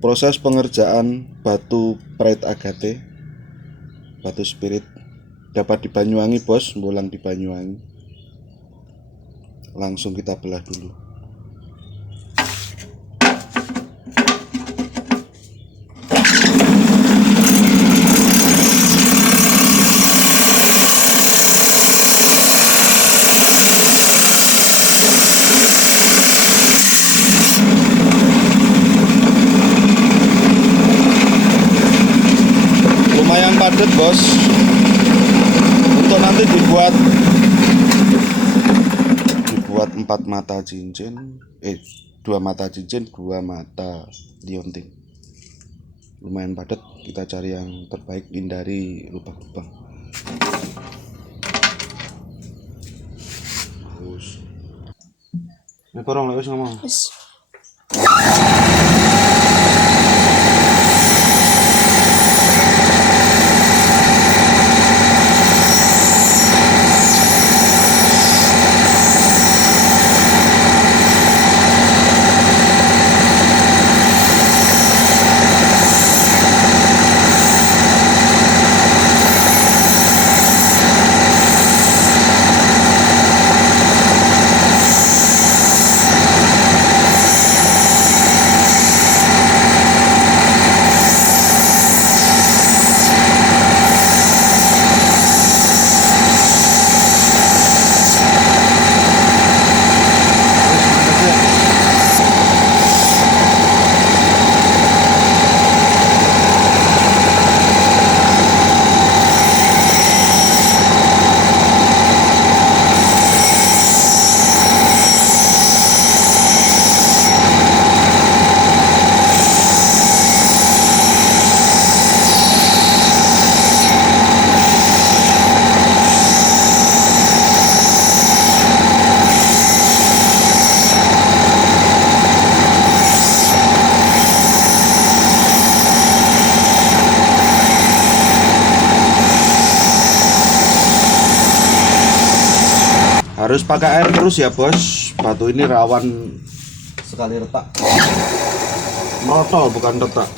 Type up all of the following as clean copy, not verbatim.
Proses pengerjaan batu Pride Agate, batu spirit, dapat di Banyuwangi bos, bolang di Banyuwangi. Langsung kita belah dulu. Lumayan padat bos, untuk nanti dibuat 4 mata cincin, 2 mata cincin, 2 mata liontin. Lumayan padat, kita cari yang terbaik, hindari lubang-lubang. Terus ini korong lagi ngomong. Harus pakai air terus ya bos, batu ini rawan sekali retak. Merotol bukan retak.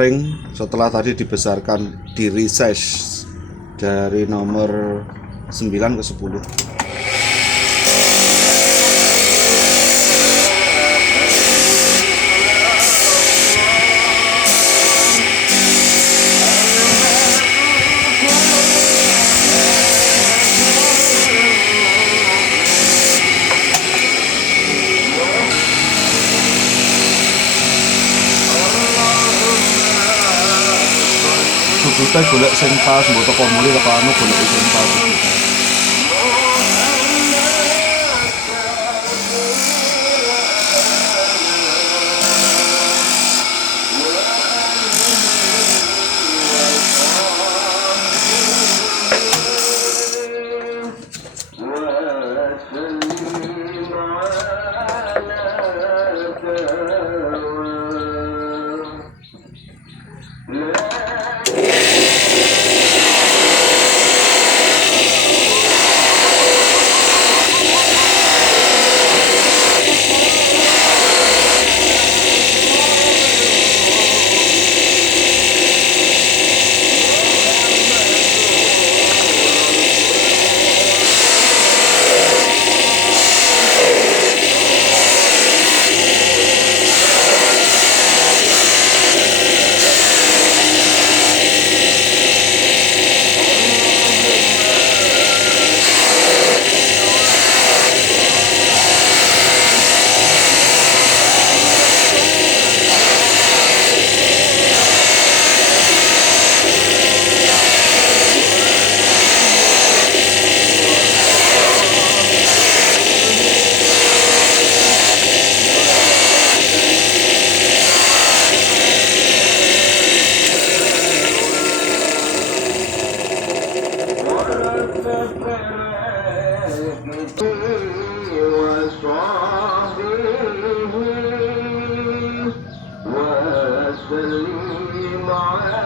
ring setelah tadi dibesarkan, di resize dari nomor 9 ke 10. Sudute golek sing pas, mbok teko muli teko anu golek sing pas. وسلم على